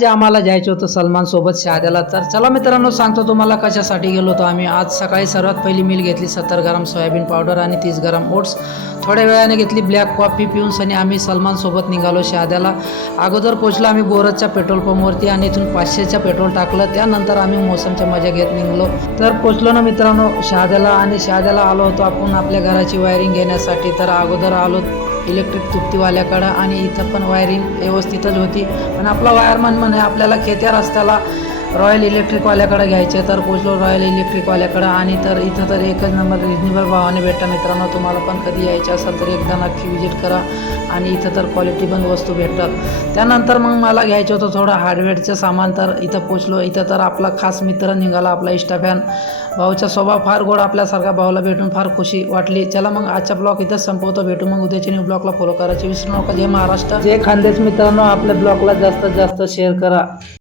जे आम्हाला जायचं होतं सलमान सोबत शहाद्याला. तर चला मित्रांनो, सांगतो तुम्हाला कशासाठी गेलो होतो आम्ही. आज सकाळी सर्वात पहिली मील घेतली 70 ग्राम सोयाबीन पावडर आणि 30 ग्राम ओट्स. थोड्या वेळाने घेतली ब्लॅक कॉफी. पिऊन सनी आम्ही सलमान सोबत निघालो शहाद्याला. अगोदर पोचलो आम्ही बोरजच्या पेट्रोल पंपवरती आणि इथून 500चं पेट्रोल टाकलं. त्यानंतर आम्ही मोसमच्या मजा घेत निघलो. तर पोचलो ना मित्रांनो शहाद्याला. आणि शहाद्याला आलो होतो आपण आपल्या घराची वायरिंग घेण्यासाठी. तर अगोदर आलो इलेक्ट्रिक तुप्तीवाल्याकडं आणि इथं पण वायरिंग व्यवस्थितच होती. पण आपला वायरमन म्हणे आपल्याला खेत्या रस्त्याला रॉयल इलेक्ट्रिकवाल्याकडे घ्यायचे. तर पोचलो रॉयल इलेक्ट्रिकवाल्याकडं. आणि तर इथं तर एकच नंबर रिजनेबल भावाने भेटता मित्रांनो. तुम्हाला पण कधी यायचं असेल तर एकदा नक्की विजिट करा. आणि इथं तर क्वालिटी पण वस्तू भेटतात. त्यानंतर मग मला घ्यायचं होतं थोडं हार्डवेअरचं सामान. तर इथं पोचलो. इथं तर आपला खास मित्र निघाला, आपला इस्टाफॅन भाऊचा स्वभाव फार गोड. आपल्यासारखा भाऊला भेटून फार खुशी वाटली. चला मग आजचा ब्लॉग इथंच संपवतो. भेटू मग उद्याच्या न्यू ब्लॉगला फॉलो करायची विसरू नका. जय महाराष्ट्र, जय खानदेश. मित्रांनो आपल्या ब्लॉगला जास्तीत जास्त शेअर करा.